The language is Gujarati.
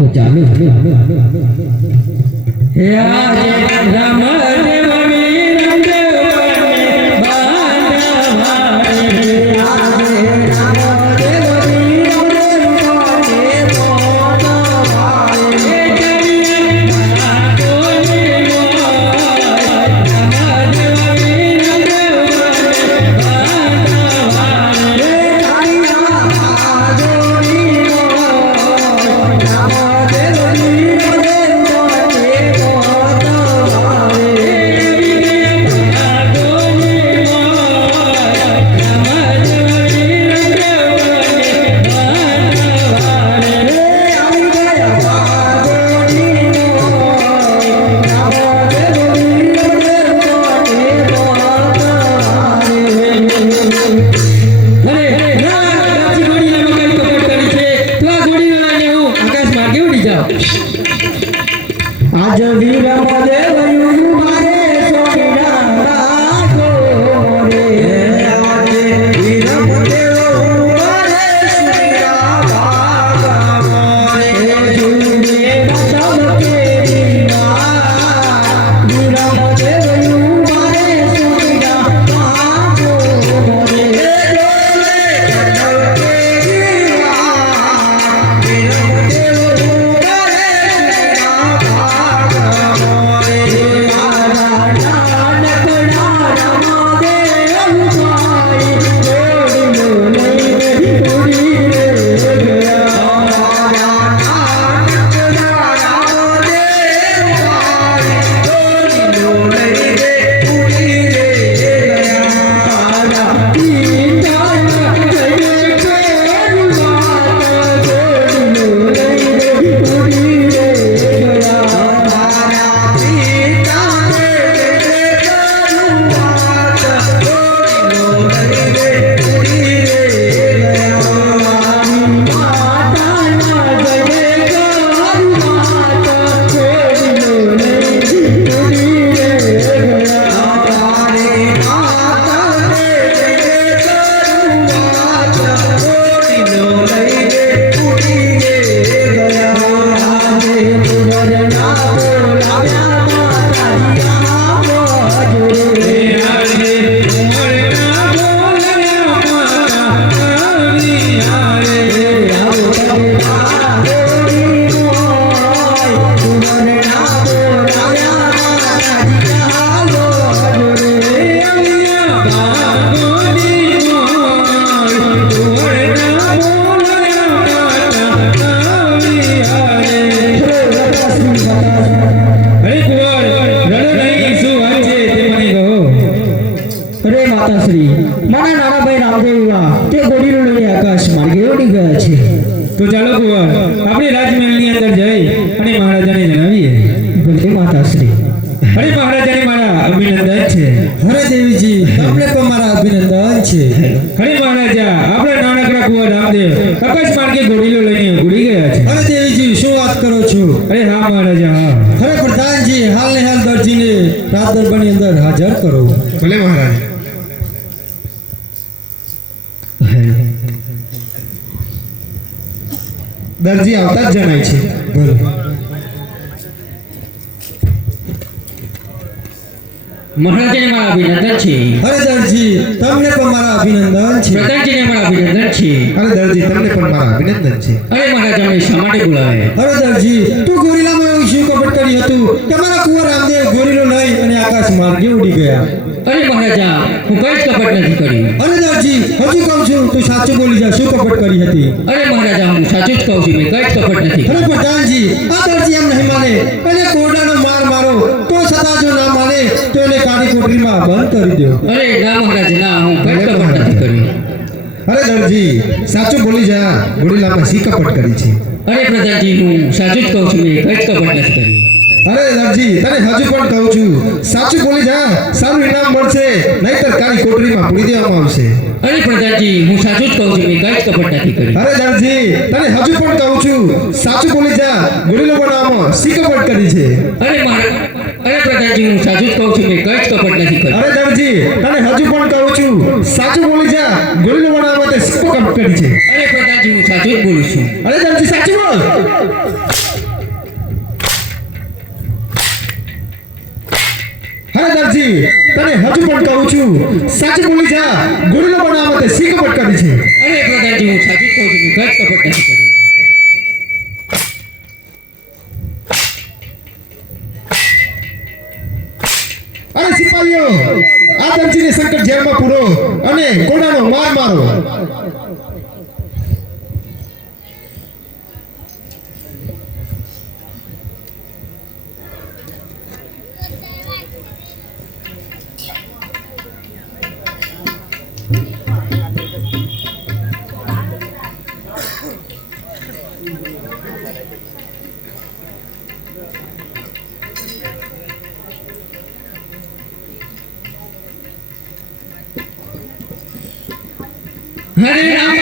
તો ચાલો હે આજે રમદેવ વીરંગ આજ વીરમદેવ મારે સોના રાખો રે આજે વીરમદેવ મારે સોના રાખો રે જુને બસવ કેરી માં વીરમદેવ મારે સોના રાખો રે બસવ કેરી માં વીરમદેવ તો ચાલો કુંવર આપણે રાજમહેલની અંદર જઈ અને મહારાજાને જણાવીએ. ભલે માતાશ્રી. અરે મહારાજાને મારા અભિનંદન છે. અરે દેવીજી તમને પણ મારા અભિનંદન છે. અરે મહારાજા આપણા નાનકડા કુંવર રામદેવ આકાશ માર્ગે ઘોડીલો લઈને ઉડી ગયા છે. અરે દેવીજી શું વાત કરો છો? અરે હા મહારાજા હા. અરે પ્રધાનજી હાલ ને હાલ દરજીને રાત દરબારની અંદર હાજર કરો. ભલે મહારાજ. દરજી આવતા જ જણાય છે. ભલે. મહારાજાને મારા અભિનંદન છે. અરે દરજી તમને પણ મારા અભિનંદન છે. પ્રધાનજીને મારા અભિનંદન છે. અરે દરજી તમને પણ મારા અભિનંદન છે. અરે મહારાજા અમને શા માટે બોલાવે? અરે દરજી તું ગોરીલામાં એવું શું કપટ કરી હતું કે મારા કુંવર રામદેવ ગોરીલો લઈ અને આકાશ માર્ગે ઉડી ગયા? અરે મહારાજા હું કઈ જ કપટ નથી કર્યું. અરે દરજી હજુ કહું છું તું સાચું બોલી જા, શું કપટ કરી હતી? અરે મહારાજા હું સાચું જ કહું છું, મેં કઈ જ કપટ નથી. અરે પ્રધાનજી આ દરજી એમ નહીં માને, એને કોરડાનો માર મારો તો છતાં જો ના માને તો એને કાળી કોટરીમાં બંધ કરી દો. અરે ના મહારાજ ના, હું કઈ જ કપટ નથી કર્યું. અરે દરજી સાચું બોલી જા, ગોરીલામાં શી કપટ કરી છે? અરે પ્રધાનજી હું સાચું જ કહું છું, મેં કઈ જ કપટ નથી કર્યું. અરે દરજી તને હજુ પણ કહું છું સાચું બોલી જા, સારું ઇનામ મળશે, નહીતર કાળી કોટરીમાં પૂરી દેવામાં આવશે. અરે પ્રધાનજી હું સાચું જ કહું છું, મેં કઈ જ કપટ નથી કર્યું. અરે દરજી તને હજુ પણ કહું છું સાચું બોલી જા, ગોરીલો બનાવવામાં શી કપટ કરી છે? અરે પ્રધાનજી હું સાચું જ કહું છું, મેં કઈ જ કપટ નથી કર્યું. અરે દરજી તને હજુ પણ કહું છું સાચું બોલી જા, ગોરીલો બનાવવા માટે શી કપટ કરી છે? અરે પ્રધાનજી હું સાચું જ બોલું છું. અરે દરજી સાચું બોલ. નથી તને હજુ પણ કહું છું સાચું બોલી જા ગુરલો બનાવવા માટે શી કપટ કરી છે અરે પ્રધાનજી હું સાચું કહું છું ગજ કપટ નથી કર્યું. અરે સિપાહીઓ આ દરજીને સંકટ જેલમાં પૂરો અને કોડાનો માર મારો હરે રામ